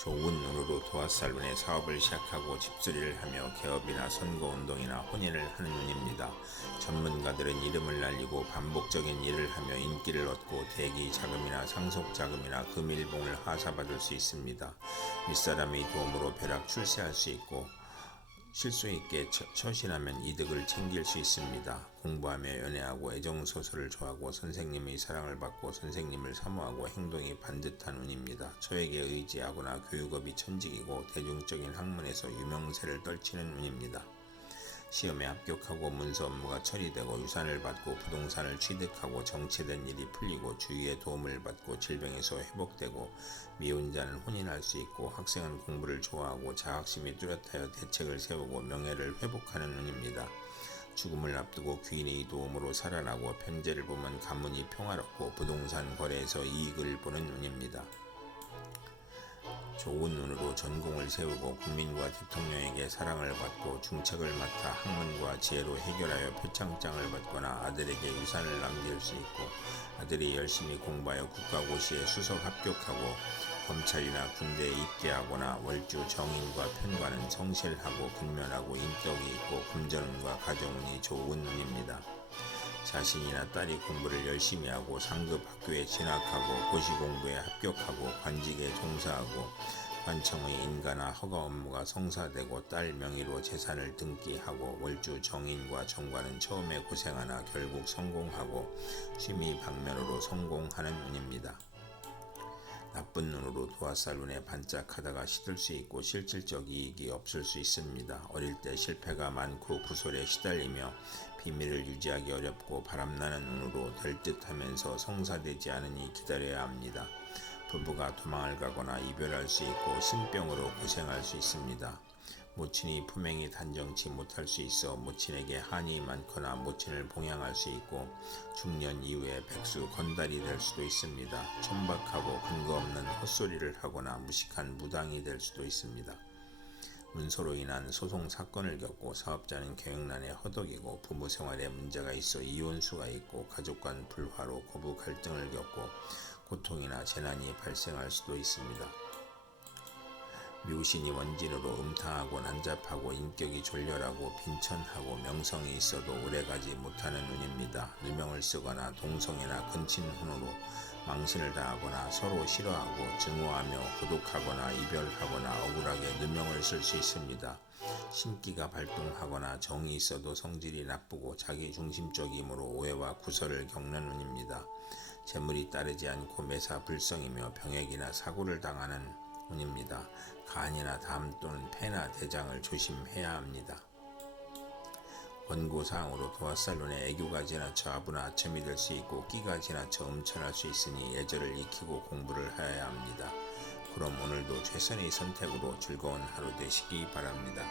좋은 운으로 도화살론의 사업을 시작하고 집수리를 하며 개업이나 선거운동이나 혼인을 하는 운입니다. 전문가들은 이름을 날리고 반복적인 일을 하며 인기를 얻고 대기 자금이나 상속 자금이나 금일봉을 하사받을 수 있습니다. 윗사람의 도움으로 벼락 출세할 수 있고 실수 있게 처- 처신하면 이득을 챙길 수 있습니다. 공부하며 연애하고 애정소설을 좋아하고 선생님의 사랑을 받고 선생님을 사모하고 행동이 반듯한 운입니다. 저에게 의지하거나 교육업이 천직이고 대중적인 학문에서 유명세를 떨치는 운입니다. 시험에 합격하고 문서 업무가 처리되고 유산을 받고 부동산을 취득하고 정체된 일이 풀리고 주위의 도움을 받고 질병에서 회복되고 미혼자는 혼인할 수 있고 학생은 공부를 좋아하고 자학심이 뚜렷하여 대책을 세우고 명예를 회복하는 운입니다. 죽음을 앞두고 귀인의 도움으로 살아나고 편제를 보면 가문이 평화롭고 부동산 거래에서 이익을 보는 운입니다. 좋은 눈으로 전공을 세우고 국민과 대통령에게 사랑을 받고 중책을 맡아 학문과 지혜로 해결하여 표창장을 받거나 아들에게 유산을 남길 수 있고 아들이 열심히 공부하여 국가고시에 수석 합격하고 검찰이나 군대에 입대하거나 월주 정인과 편관은 성실하고 근면하고 인덕이 있고 금전운과 가정운이 좋은 운입니다. 자신이나 딸이 공부를 열심히 하고 상급 학교에 진학하고 고시 공부에 합격하고 관직에 종사하고 관청의 인가나 허가 업무가 성사되고 딸 명의로 재산을 등기하고 월주 정인과 정관은 처음에 고생하나 결국 성공하고 취미 방면으로 성공하는 운입니다. 나쁜 눈으로 도화살 눈에 반짝하다가 시들 수 있고 실질적 이익이 없을 수 있습니다. 어릴 때 실패가 많고 구설에 시달리며 비밀을 유지하기 어렵고 바람나는 눈으로 될 듯하면서 성사되지 않으니 기다려야 합니다. 부부가 도망을 가거나 이별할 수 있고 신병으로 고생할 수 있습니다. 모친이 품행이 단정치 못할 수 있어 모친에게 한이 많거나 모친을 봉양할 수 있고 중년 이후에 백수 건달이 될 수도 있습니다. 천박하고 근거 없는 헛소리를 하거나 무식한 무당이 될 수도 있습니다. 문서로 인한 소송 사건을 겪고 사업자는 경영난에 허덕이고 부부 생활에 문제가 있어 이혼수가 있고 가족 간 불화로 고부 갈등을 겪고 고통이나 재난이 발생할 수도 있습니다. 묘신이 원진으로 음탕하고 난잡하고 인격이 졸렬하고 빈천하고 명성이 있어도 오래가지 못하는 운입니다. 누명을 쓰거나 동성이나 근친혼으로 망신을 당하거나 서로 싫어하고 증오하며 고독하거나 이별하거나 억울하게 누명을 쓸 수 있습니다. 신기가 발동하거나 정이 있어도 성질이 나쁘고 자기 중심적이므로 오해와 구설을 겪는 운입니다. 재물이 따르지 않고 매사 불성이며 병역이나 사고를 당하는 운입니다. 간이나 담 또는 폐나 대장을 조심해야 합니다. 원고사항으로 도화살론에 애교가 지나쳐 아부나 아첨이 될 수 있고 끼가 지나쳐 음천할 수 있으니 예절을 익히고 공부를 하여야 합니다. 그럼 오늘도 최선의 선택으로 즐거운 하루 되시기 바랍니다.